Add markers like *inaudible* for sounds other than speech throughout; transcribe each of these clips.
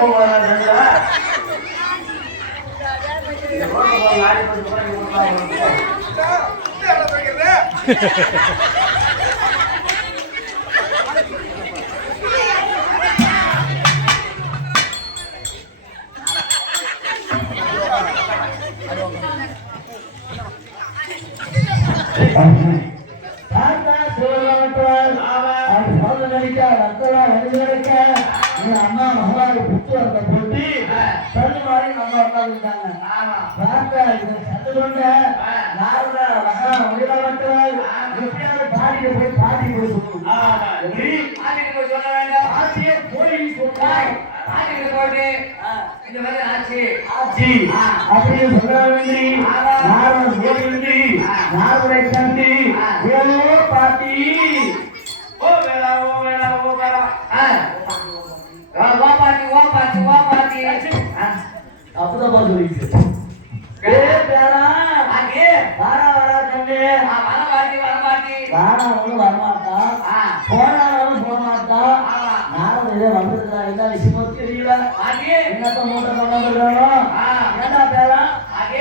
போவாங்க *laughs* *laughs* *laughs* அண்ணா மகளாரி புத்து அந்த போட்டி தள்ளி மாறி நம்ம உட்காந்துட்டாங்க தாத்தா இதை சத்து கொண்ட நாரத மகா மகிழாமத்தால் எப்படியாவது பாடிட்டு போய் பாடி போய் சொல்லணும் ஆதிக்கு போய் சொன்னாய் ஆதிக்கு போட்டு இந்த மாதிரி ஆச்சு ஆச்சி அப்படியே சொல்ல வேண்டி நாரதை கண்டி ஏதோ பாட்டி. ஓ வேளா ஓ வேளா ஓ வேளா ஆ. ஆ, வா பாட்டி வா பாட்டி வா பாட்டி. அப்பதான் சொல்லிட்டு ஏ பேரா. தம்பி. ஆ, வர பாட்டி வர பாட்டி. வரமாட்டா. இதே வந்துருக்கா என்ன தெரியல. என்னத்த மூட்டை கொண்டு வந்துருக்கானோ ஆ. ஏண்டா பேரா? பாட்டி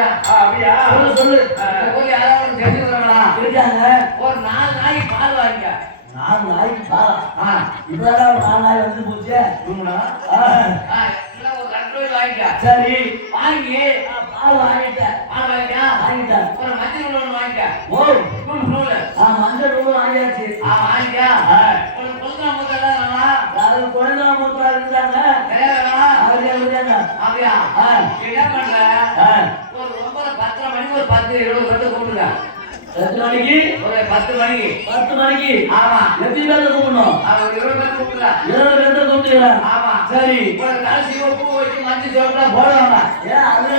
ஆ அப்படியா? சொல்லு ஊர்ல யாராவது இருக்காங்க. ஒரு நாலு நாளைக்கு பால் நாலு பாலா? ஆ. இப்பதான் ஒரு நாலு வந்து போச்சு. இல்ல ஒரு ரெண்டு ரூபாய் வாங்கிக்க. சரி. வாங்கி. பால் வாங்கிட்டேன். பால் வாங்கிட்டேன். ஒரு மஞ்சள் நூல் வாங்கிக்க ஓ. நூல் நூல் ஆ மஞ்சள் நூறு வாங்கியாச்சு. ஆ வாங்கிக்க. ஒரு முத்தெல்லாம் வேணா யாரும் குழந்தை மூத்தா இருந்தாங்க அப்படியா. என்ன பண்ற பத்து இருபது பேர்த்த கூப்பிடுங்க எத்தனை மணிக்கு? ஒரு பத்து மணிக்கு. பத்து மணிக்கு? ஆமா. எத்தனை பேர்த்த கூப்பிடணும்? ஒரு இருபது பேர் கூப்பிடுங்க இருபது பேர்த்த கூப்பிட்டுக்கிறேன். ஆமா. சரி. ஒரு கடைசி பூ வச்சு மஞ்சள் சோப்புலாம் போடுவாங்க ஏன் அது